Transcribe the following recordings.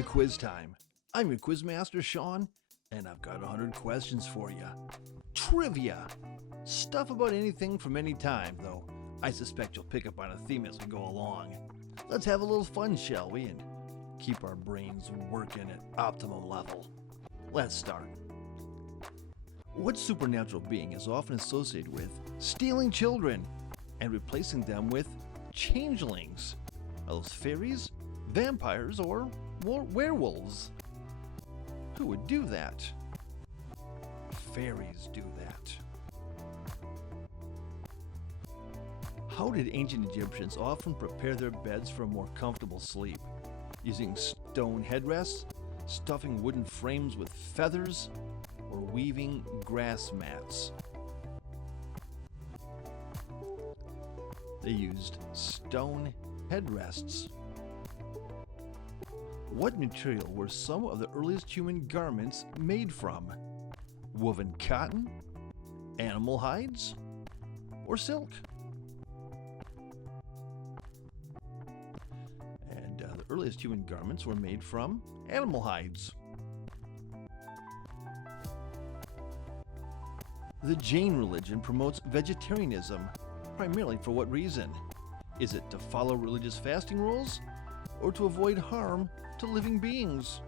to quiz time. I'm your quiz master, Sean, and I've got 100 questions for you. Trivia! Stuff about anything from any time, though I suspect you'll pick up on a theme as we go along. Let's have a little fun, shall we, and keep our brains working at optimum level. Let's start. What supernatural being is often associated with stealing children and replacing them with changelings? Are those fairies, vampires, or werewolves? Who would do that? Fairies do that. How did ancient Egyptians often prepare their beds for a more comfortable sleep? Using stone headrests, stuffing wooden frames with feathers, or weaving grass mats? They used stone headrests. What material were some of the earliest human garments made from? Woven cotton, animal hides, or silk? And the earliest human garments were made from animal hides. The Jain religion promotes vegetarianism, primarily for what reason? Is it to follow religious fasting rules, or to avoid harm to living beings?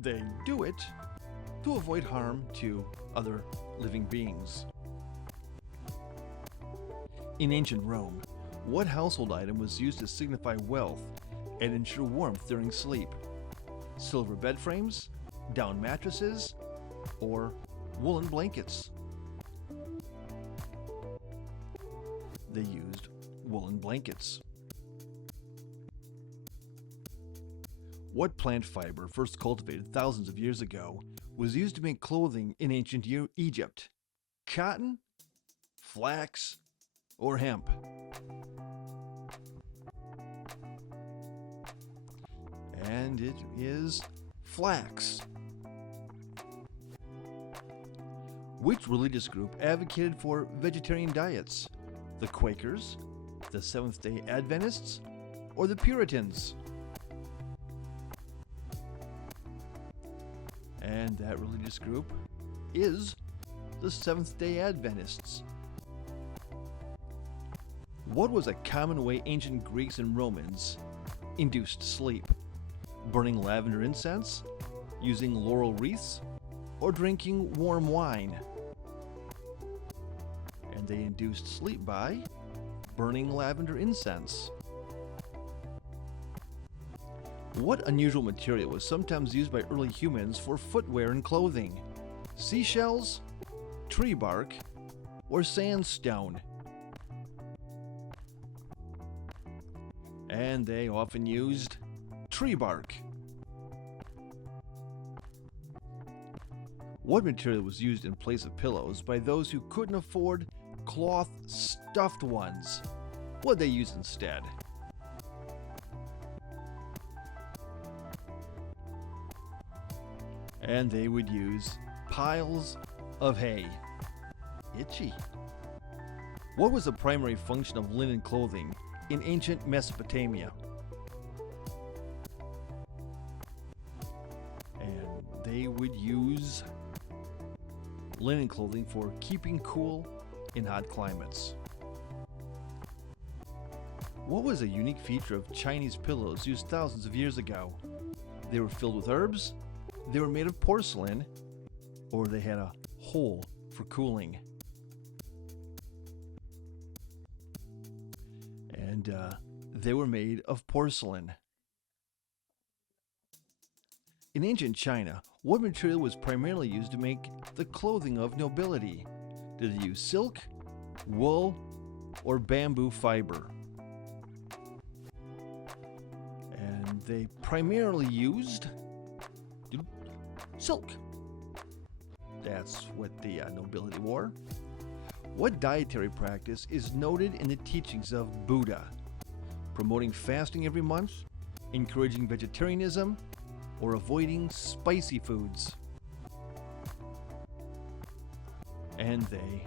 They do it to avoid harm to other living beings. In ancient Rome, what household item was used to signify wealth and ensure warmth during sleep? Silver bed frames, down mattresses, or woolen blankets? They used woolen blankets. What plant fiber, first cultivated thousands of years ago, was used to make clothing in ancient Egypt? Cotton, flax, or hemp? And it is flax. Which religious group advocated for vegetarian diets? The Quakers, the Seventh-day Adventists, or the Puritans? And that religious group is the Seventh-day Adventists. What was a common way ancient Greeks and Romans induced sleep? Burning lavender incense, using laurel wreaths, or drinking warm wine? And they induced sleep by burning lavender incense. What unusual material was sometimes used by early humans for footwear and clothing? Seashells, tree bark, or sandstone? And they often used tree bark. What material was used in place of pillows by those who couldn't afford cloth stuffed ones? What'd they use instead? And they would use piles of hay. Itchy. What was the primary function of linen clothing in ancient Mesopotamia? And they would use linen clothing for keeping cool in hot climates. What was a unique feature of Chinese pillows used thousands of years ago? They were filled with herbs, they were made of porcelain, or they had a hole for cooling. And they were made of porcelain. In ancient China, what material was primarily used to make the clothing of nobility? Did they use silk, wool, or bamboo fiber? And they primarily used silk. That's what the nobility wore. What dietary practice is noted in the teachings of Buddha? Promoting fasting every month, encouraging vegetarianism, or avoiding spicy foods? And they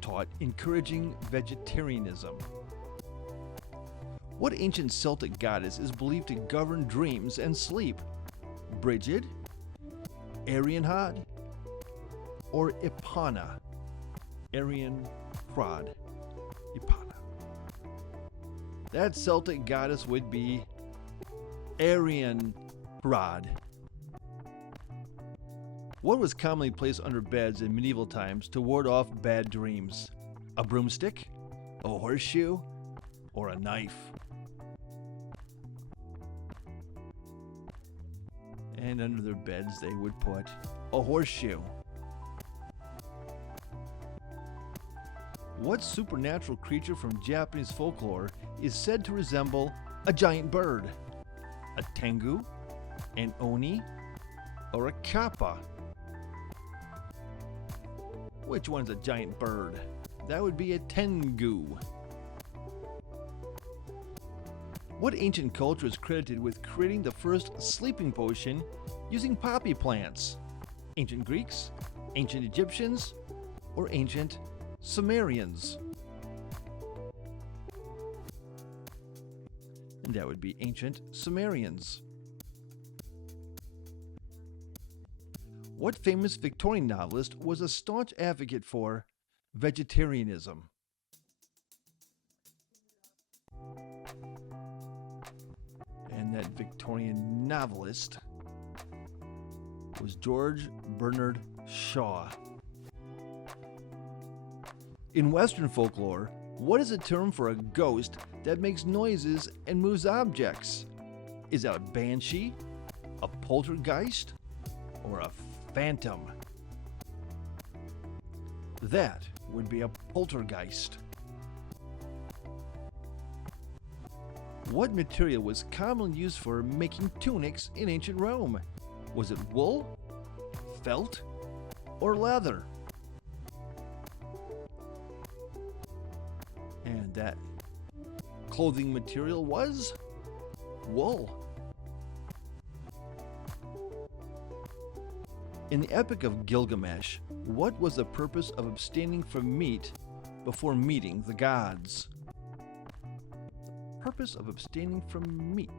taught encouraging vegetarianism. What ancient Celtic goddess is believed to govern dreams and sleep? Brigid, Arianhod, or Ipana? Arian Prod. Ipana. That Celtic goddess would be Arian Prod. What was commonly placed under beds in medieval times to ward off bad dreams? A broomstick, a horseshoe, or a knife? And under their beds they would put a horseshoe. What supernatural creature from Japanese folklore is said to resemble a giant bird? A tengu, an oni, or a kappa? Which one's a giant bird? That would be a tengu. What ancient culture is credited with creating the first sleeping potion using poppy plants? Ancient Greeks, ancient Egyptians, or ancient Sumerians? And that would be ancient Sumerians. What famous Victorian novelist was a staunch advocate for vegetarianism? And that Victorian novelist was George Bernard Shaw. In Western folklore, what is a term for a ghost that makes noises and moves objects? Is that a banshee, a poltergeist, or a phantom? That would be a poltergeist. What material was commonly used for making tunics in ancient Rome? Was it wool, felt, or leather? And that clothing material was wool. In the Epic of Gilgamesh, what was the purpose of abstaining from meat before meeting the gods? Purpose of abstaining from meat.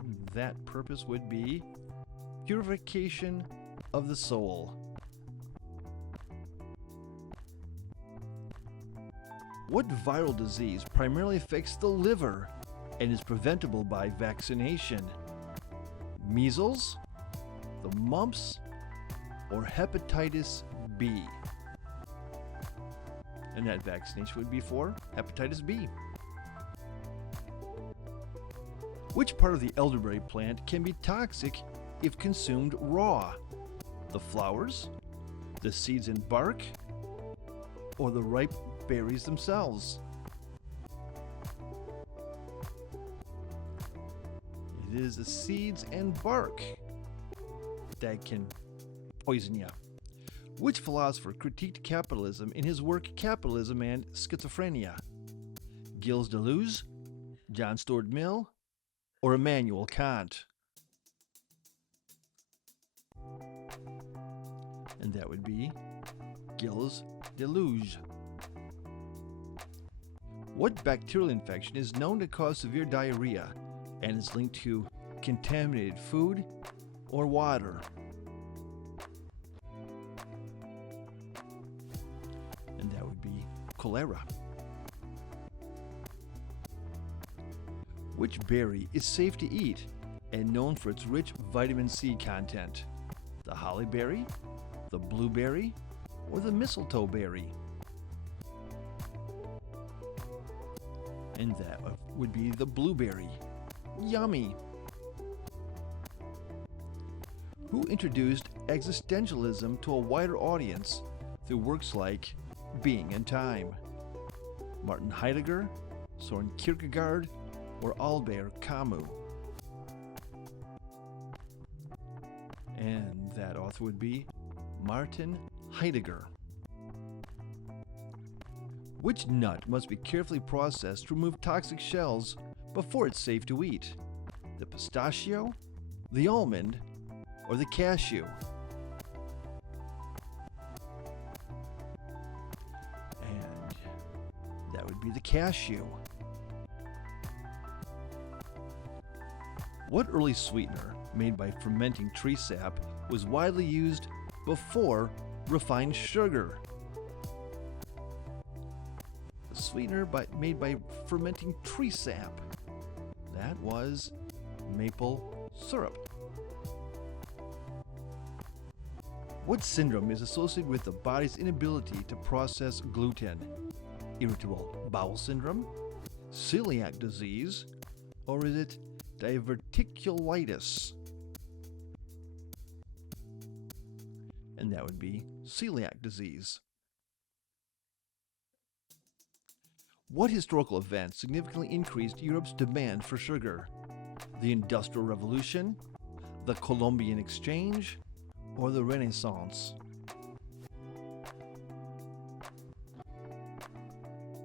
And that purpose would be purification of the soul. What viral disease primarily affects the liver and is preventable by vaccination? Measles, the mumps, or hepatitis B? And that vaccination would be for hepatitis B. Which part of the elderberry plant can be toxic if consumed raw? The flowers, the seeds and bark, or the ripe berries themselves? It is the seeds and bark that can poison you. Which philosopher critiqued capitalism in his work Capitalism and Schizophrenia? Gilles Deleuze, John Stuart Mill, or Immanuel Kant? And that would be Gilles Deleuze. What bacterial infection is known to cause severe diarrhea and is linked to contaminated food or water? And that would be cholera. Which berry is safe to eat and known for its rich vitamin C content? The holly berry, the blueberry, or the mistletoe berry? And that would be the blueberry. Yummy! Who introduced existentialism to a wider audience through works like Being and Time? Martin Heidegger, Soren Kierkegaard, or Albert Camus? And that author would be Martin Heidegger. Which nut must be carefully processed to remove toxic shells before it's safe to eat? The pistachio, the almond, or the cashew? And that would be the cashew? What early sweetener made by fermenting tree sap was widely used before refined sugar? A sweetener made by fermenting tree sap. That was maple syrup. What syndrome is associated with the body's inability to process gluten? Irritable bowel syndrome, celiac disease, or is it diverticulitis? And that would be celiac disease. What historical event significantly increased Europe's demand for sugar? The Industrial Revolution, the Columbian Exchange, or the Renaissance?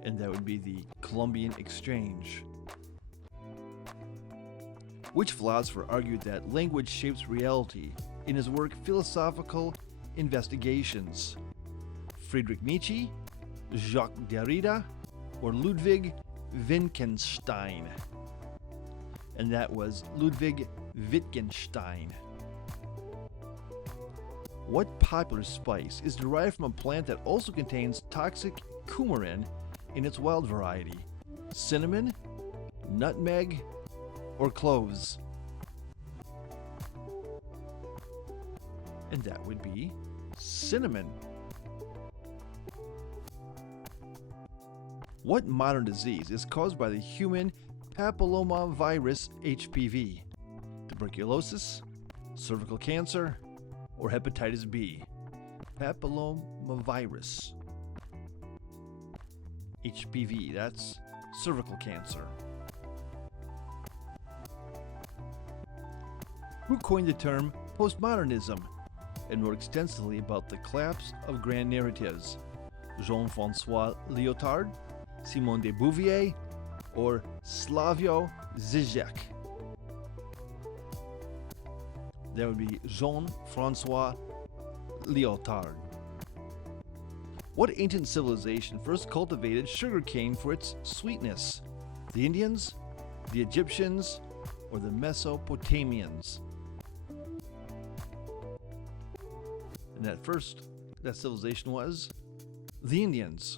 And that would be the Columbian Exchange. Which philosopher argued that language shapes reality in his work Philosophical Investigations? Friedrich Nietzsche, Jacques Derrida, or Ludwig Wittgenstein? And that was Ludwig Wittgenstein. What popular spice is derived from a plant that also contains toxic coumarin in its wild variety? Cinnamon, nutmeg, or cloves? And that would be cinnamon. What modern disease is caused by the human papillomavirus HPV? Tuberculosis, cervical cancer, or hepatitis B? Papillomavirus. HPV, that's cervical cancer. Who coined the term postmodernism and wrote extensively about the collapse of grand narratives? Jean-François Lyotard, Simone de Beauvoir, or Slavoj Žižek? That would be Jean-François Lyotard. What ancient civilization first cultivated sugarcane for its sweetness? The Indians, the Egyptians, or the Mesopotamians? And that civilization was the Indians.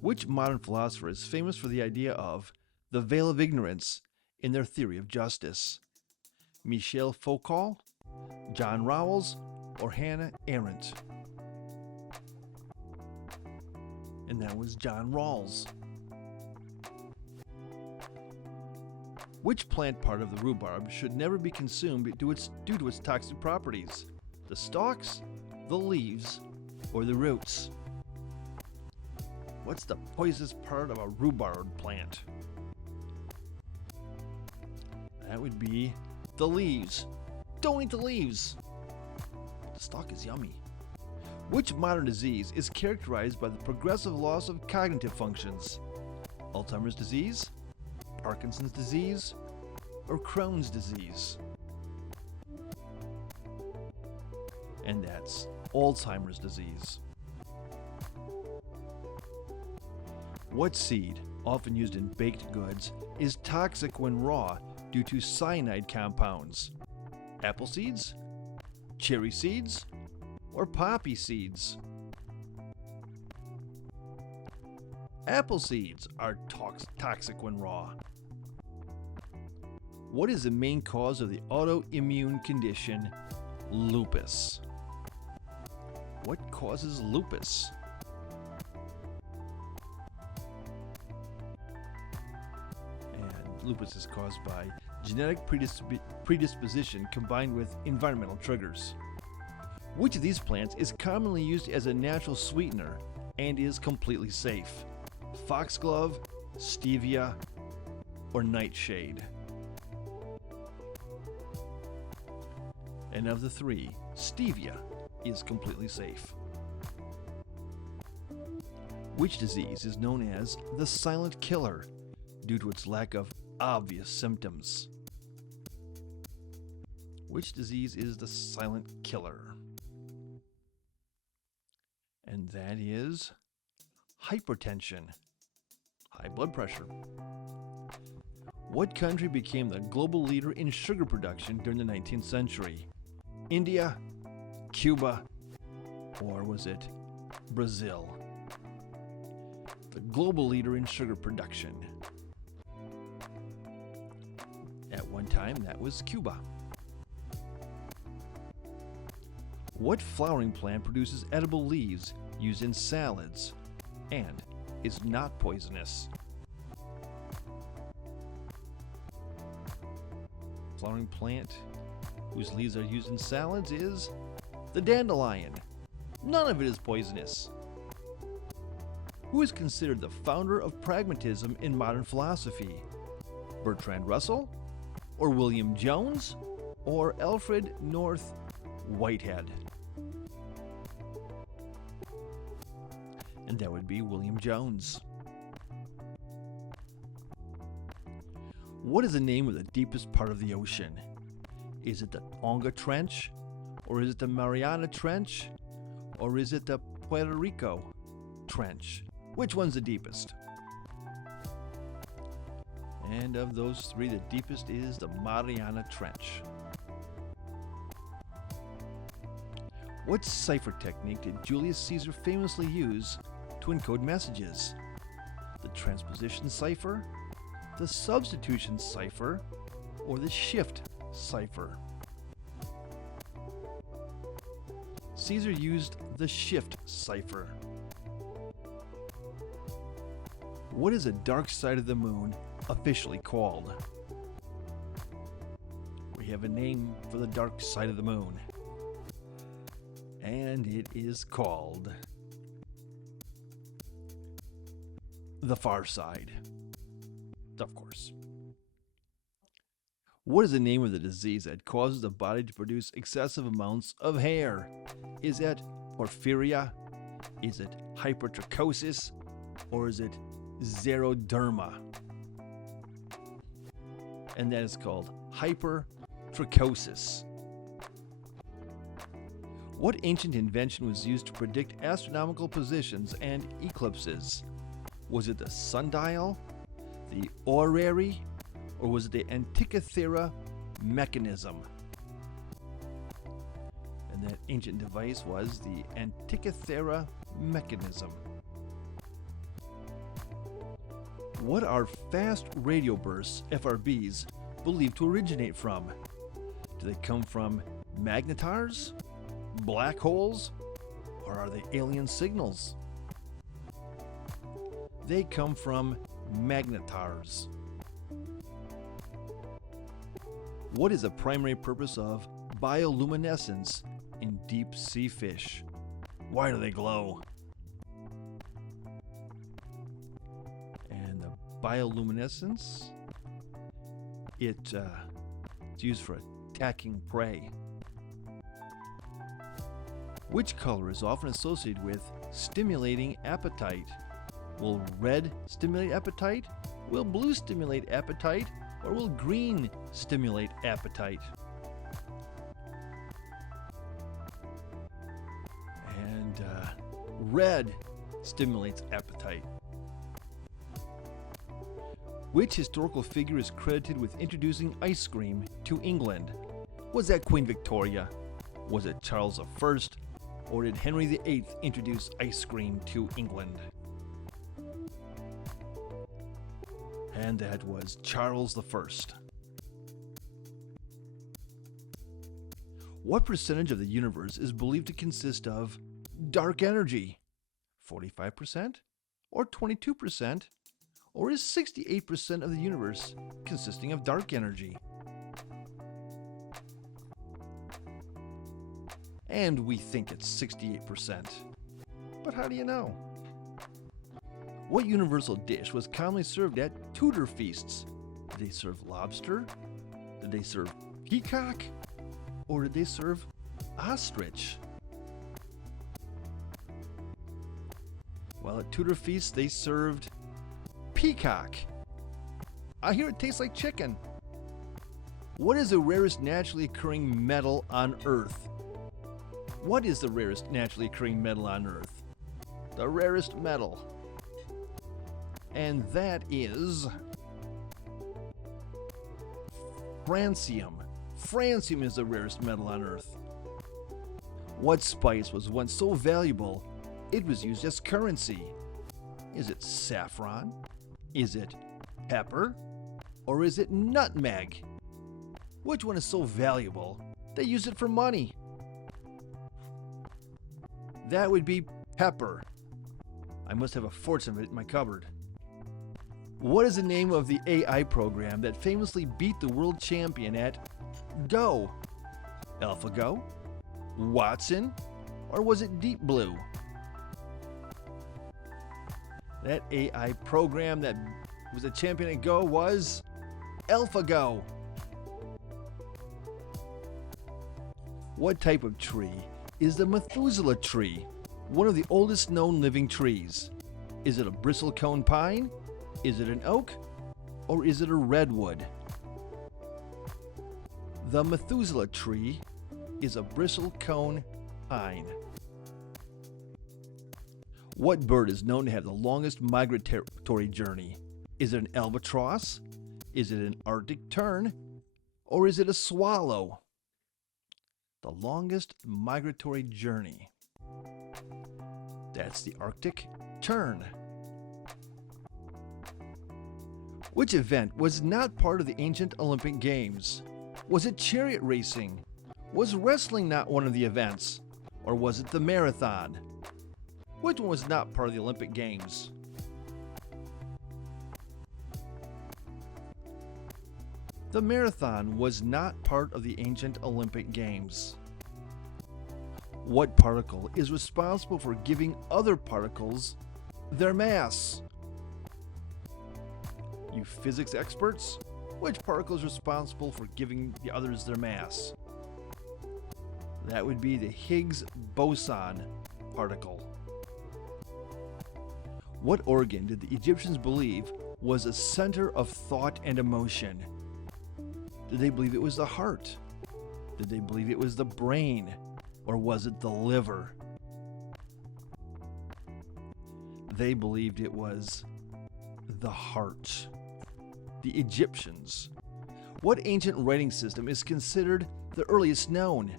Which modern philosopher is famous for the idea of the veil of ignorance in their theory of justice? Michel Foucault, John Rawls, or Hannah Arendt? And that was John Rawls. Which plant part of the rhubarb should never be consumed due to its toxic properties? The stalks, the leaves, or the roots? What's the poisonous part of a rhubarb plant? That would be the leaves. Don't eat the leaves. The stalk is yummy. Which modern disease is characterized by the progressive loss of cognitive functions? Alzheimer's disease, Parkinson's disease, or Crohn's disease? And that's Alzheimer's disease. What seed, often used in baked goods, is toxic when raw due to cyanide compounds? Apple seeds, cherry seeds, or poppy seeds? Apple seeds are toxic when raw. What is the main cause of the autoimmune condition lupus? What causes lupus? And lupus is caused by genetic predisposition combined with environmental triggers. Which of these plants is commonly used as a natural sweetener and is completely safe? Foxglove, stevia, or nightshade? And of the three, stevia is completely safe. Which disease is known as the silent killer due to its lack of obvious symptoms? Which disease is the silent killer? And that is hypertension, high blood pressure? What country became the global leader in sugar production during the 19th century? India, Cuba, or was it Brazil? The global leader in sugar production. At one time, that was Cuba. What flowering plant produces edible leaves used in salads and is not poisonous? Flowering plant whose leaves are used in salads is the dandelion. None of it is poisonous. Who is considered the founder of pragmatism in modern philosophy? Bertrand Russell, or William Jones, or Alfred North Whitehead? And that would be William Jones. What is the name of the deepest part of the ocean? Is it the Tonga Trench? Or is it the Mariana Trench? Or is it the Puerto Rico Trench? Which one's the deepest? And of those three, the deepest is the Mariana Trench. What cipher technique did Julius Caesar famously use to encode messages? The transposition cipher, the substitution cipher, or the shift cipher? Caesar used the shift cipher. What is a dark side of the moon officially called? We have a name for the dark side of the moon. And it is called the far side. Of course. What is the name of the disease that causes the body to produce excessive amounts of hair? Is it porphyria? Is it hypertrichosis? Or is it xeroderma? And that is called hypertrichosis. What ancient invention was used to predict astronomical positions and eclipses? Was it the sundial, the orrery, or was it the Antikythera mechanism? And that ancient device was the Antikythera mechanism. What are fast radio bursts, FRBs, believed to originate from? Do they come from magnetars, black holes, or are they alien signals? They come from magnetars. What is the primary purpose of bioluminescence in deep sea fish? Why do they glow? And the bioluminescence, it's used for attacking prey. Which color is often associated with stimulating appetite? Will red stimulate appetite? Will blue stimulate appetite? Or will green stimulate appetite? And red stimulates appetite. Which historical figure is credited with introducing ice cream to England? Was that Queen Victoria? Was it Charles I? Or did Henry VIII introduce ice cream to England? And that was Charles I. What percentage of the universe is believed to consist of dark energy? 45%? Or 22%? Or is 68% of the universe consisting of dark energy? And we think it's 68%. But how do you know? What universal dish was commonly served at Tudor feasts? Did they serve lobster? Did they serve peacock? Or did they serve ostrich? Well, at Tudor feasts, they served peacock. I hear it tastes like chicken. What is the rarest naturally occurring metal on Earth? What is the rarest naturally occurring metal on Earth? The rarest metal. And that is francium. Francium is the rarest metal on Earth. What spice was once so valuable it was used as currency? Is it saffron? Is it pepper? Or is it nutmeg? Which one is so valuable they use it for money? That would be pepper. I must have a fortune of it in my cupboard. What is the name of the AI program that famously beat the world champion at Go? AlphaGo? Watson? Or was it Deep Blue? That AI program that was a champion at Go was AlphaGo. What type of tree is the Methuselah tree? One of the oldest known living trees. Is it a bristlecone pine? Is it an oak? Or is it a redwood? The Methuselah tree is a bristlecone pine. What bird is known to have the longest migratory journey? Is it an albatross? Is it an Arctic tern? Or is it a swallow? The longest migratory journey. That's the Arctic tern. Which event was not part of the ancient Olympic Games? Was it chariot racing? Was wrestling not one of the events? Or was it the marathon? Which one was not part of the Olympic Games? The marathon was not part of the ancient Olympic Games. What particle is responsible for giving other particles their mass? You physics experts, which particle is responsible for giving the others their mass? That would be the Higgs boson particle. What organ did the Egyptians believe was a center of thought and emotion? Did they believe it was the heart? Did they believe it was the brain? Or was it the liver? They believed it was the heart. The Egyptians. What ancient writing system is considered the earliest known?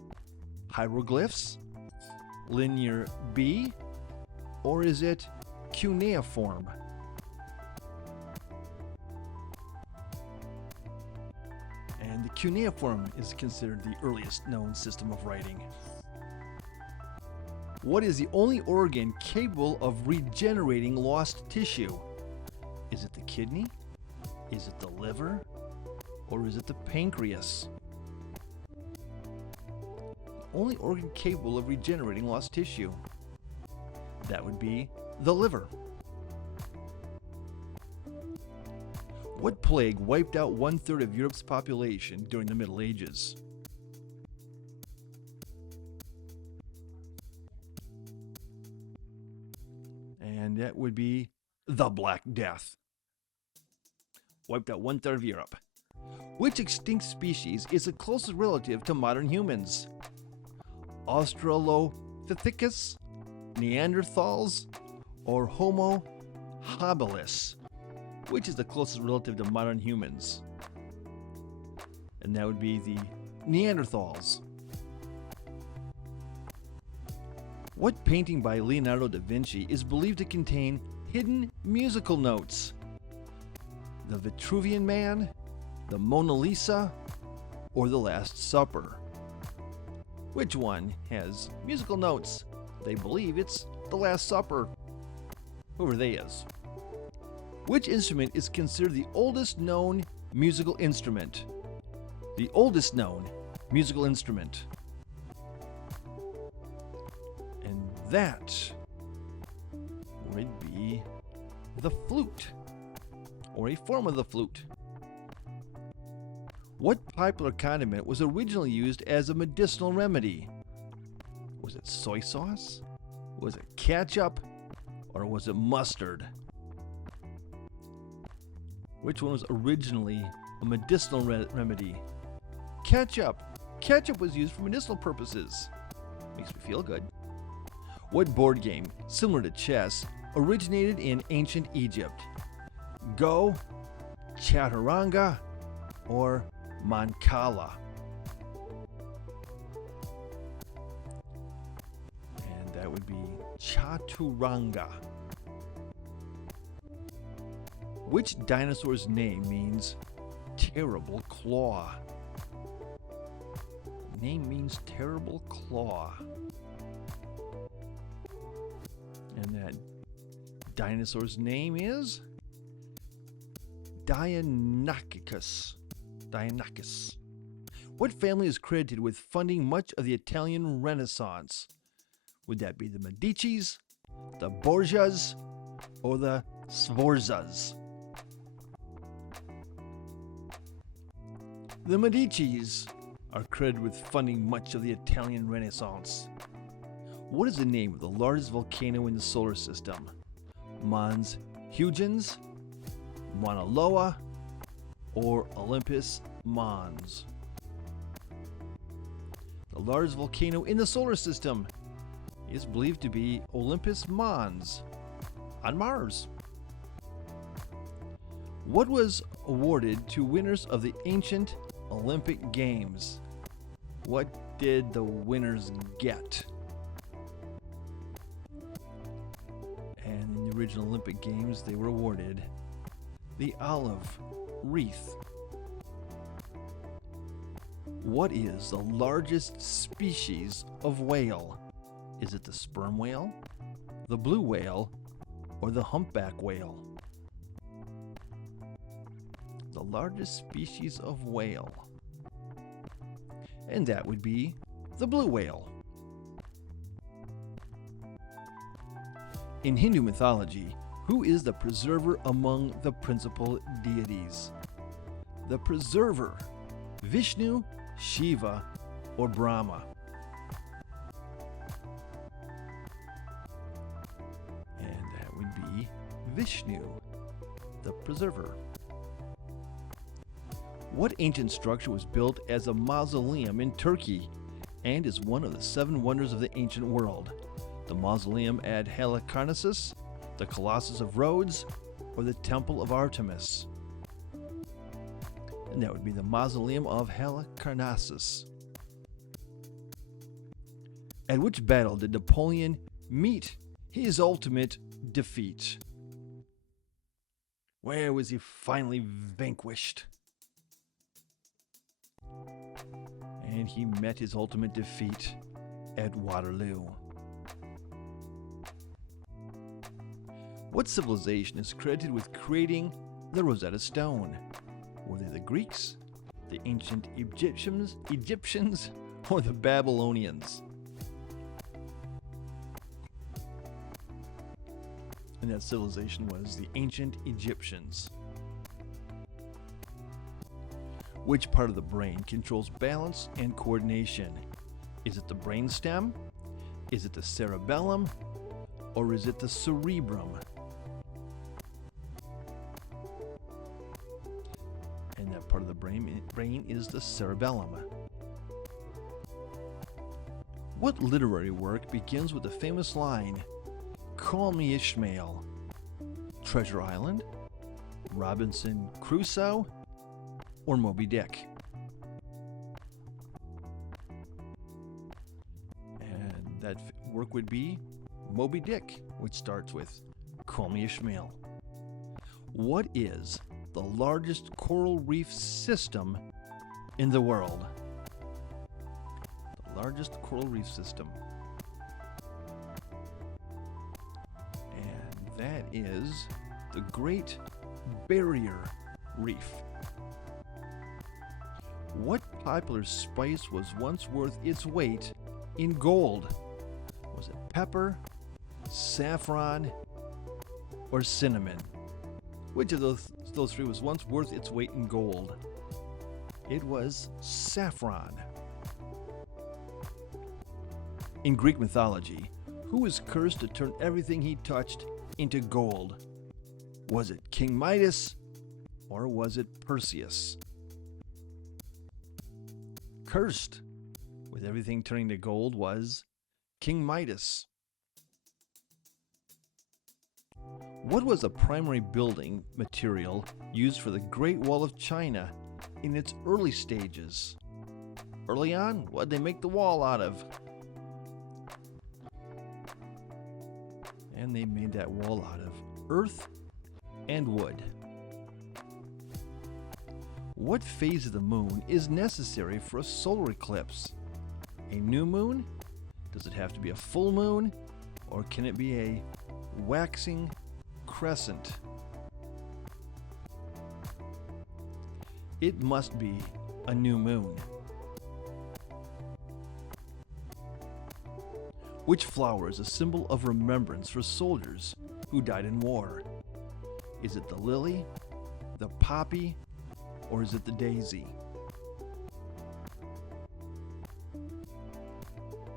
Hieroglyphs? Linear B? Or is it cuneiform? And the cuneiform is considered the earliest known system of writing. What is the only organ capable of regenerating lost tissue? Is it the kidney? Is it the liver? Or is it the pancreas? The only organ capable of regenerating lost tissue. That would be the liver. What plague wiped out 1/3 of Europe's population during the Middle Ages? And that would be the Black Death. Wiped out 1/3 of Europe. Which extinct species is the closest relative to modern humans? Australopithecus, Neanderthals, or Homo habilis? Which is the closest relative to modern humans? And that would be the Neanderthals. What painting by Leonardo da Vinci is believed to contain hidden musical notes? The Vitruvian Man, the Mona Lisa, or the Last Supper? Which one has musical notes? They believe it's the Last Supper. Whoever they is. Which instrument is considered the oldest known musical instrument? The oldest known musical instrument. And that would be the flute, or a form of the flute. What popular condiment was originally used as a medicinal remedy? Was it soy sauce? Was it ketchup? Or was it mustard? Which one was originally a medicinal remedy? Ketchup. Ketchup was used for medicinal purposes. Makes me feel good. What board game, similar to chess, originated in ancient Egypt? Go, Chaturanga, or Mancala? And that would be Chaturanga. Which dinosaur's name means terrible claw? Name means terrible claw. And that dinosaur's name is Deinonychus. Deinonychus. What family is credited with funding much of the Italian Renaissance? Would that be the Medicis, the Borgias, or the Sforzas? The Medicis are credited with funding much of the Italian Renaissance. What is the name of the largest volcano in the solar system? Mons Huygens, Mauna Loa, or Olympus Mons? The largest volcano in the solar system is believed to be Olympus Mons on Mars. What was awarded to winners of the ancient Olympic Games? What did the winners get? And in the original Olympic Games, they were awarded the olive wreath. What is the largest species of whale? Is it the sperm whale, the blue whale, or the humpback whale? The largest species of whale. And that would be the blue whale. In Hindu mythology, who is the preserver among the principal deities? The preserver, Vishnu, Shiva, or Brahma? And that would be Vishnu, the preserver. What ancient structure was built as a mausoleum in Turkey and is one of the seven wonders of the ancient world? The mausoleum at Halicarnassus, the Colossus of Rhodes, or the Temple of Artemis? And that would be the mausoleum of Halicarnassus. At which battle did Napoleon meet his ultimate defeat? Where was he finally vanquished? And he met his ultimate defeat at Waterloo. What civilization is credited with creating the Rosetta Stone? Were they the Greeks, the ancient Egyptians, or the Babylonians? And that civilization was the ancient Egyptians. Which part of the brain controls balance and coordination? Is it the brainstem? Is it the cerebellum? Or is it the cerebrum? And that part of the brain is the cerebellum. What literary work begins with the famous line, "Call me Ishmael"? Treasure Island, Robinson Crusoe, or Moby Dick? And that work would be Moby Dick, which starts with "Call me Ishmael." What is the largest coral reef system in the world? The largest coral reef system. And that is the Great Barrier Reef. What popular spice was once worth its weight in gold? Was it pepper, saffron, or cinnamon? Which of those three was once worth its weight in gold? It was saffron. In Greek mythology, who was cursed to turn everything he touched into gold? Was it King Midas, or was it Perseus? Cursed with everything turning to gold was King Midas. What was the primary building material used for the Great Wall of China in its early stages? Early on, what did they make the wall out of? And they made that wall out of earth and wood. What phase of the moon is necessary for a solar eclipse? A new moon? Does it have to be a full moon? Or can it be a waxing crescent? It must be a new moon. Which flower is a symbol of remembrance for soldiers who died in war? Is it the lily, the poppy, or is it the daisy?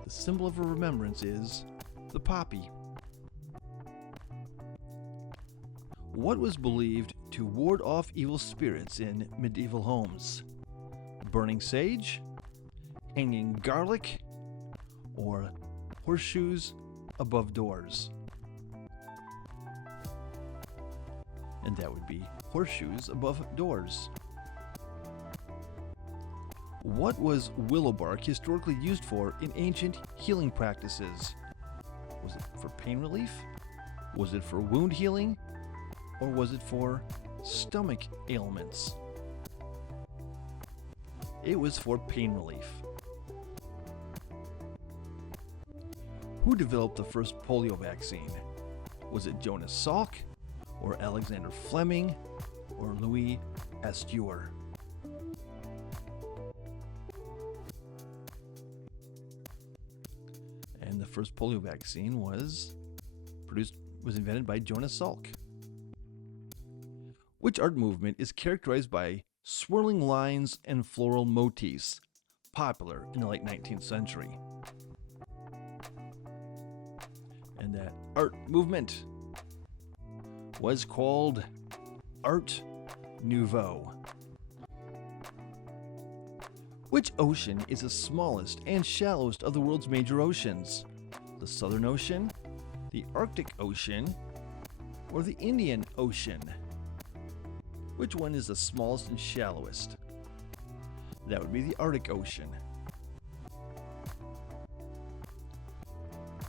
The symbol of remembrance is the poppy. What was believed to ward off evil spirits in medieval homes? Burning sage, hanging garlic, or horseshoes above doors? And that would be horseshoes above doors. What was willow bark historically used for in ancient healing practices? Was it for pain relief? Was it for wound healing? Or was it for stomach ailments? It was for pain relief. Who developed the first polio vaccine? Was it Jonas Salk, or Alexander Fleming, or Louis Pasteur? And the first polio vaccine was invented by Jonas Salk. Which art movement is characterized by swirling lines and floral motifs, popular in the late 19th century? And that art movement was called Art Nouveau. Which ocean is the smallest and shallowest of the world's major oceans? The Southern Ocean, the Arctic Ocean, or the Indian Ocean? Which one is the smallest and shallowest? That would be the Arctic Ocean.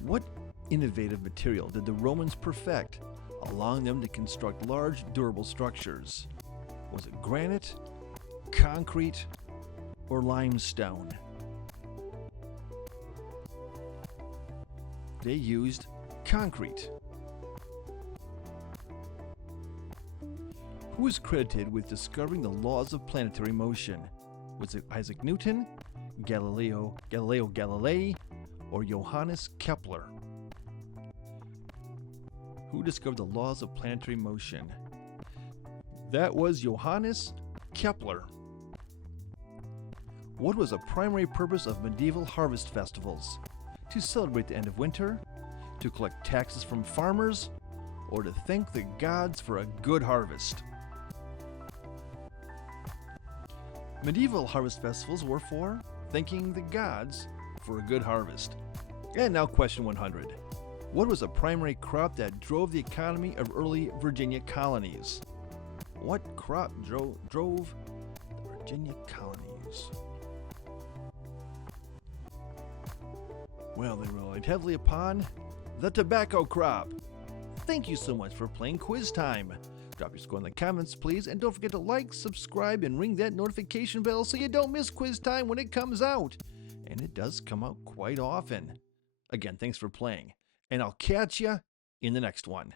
What innovative material did the Romans perfect, allowing them to construct large, durable structures? Was it granite, concrete, or limestone? They used concrete. Who is credited with discovering the laws of planetary motion? Was it Isaac Newton, Galileo Galilei, or Johannes Kepler? Who discovered the laws of planetary motion? That was Johannes Kepler. What was the primary purpose of medieval harvest festivals? To celebrate the end of winter, to collect taxes from farmers, or to thank the gods for a good harvest? Medieval harvest festivals were for thanking the gods for a good harvest. And now question 100. What was the primary crop that drove the economy of early Virginia colonies? What crop drove the Virginia colonies? Well, they relied heavily upon the tobacco crop. Thank you so much for playing Quiz Time. Drop your score in the comments, please, and don't forget to like, subscribe, and ring that notification bell so you don't miss Quiz Time when it comes out. And it does come out quite often. Again, thanks for playing, and I'll catch you in the next one.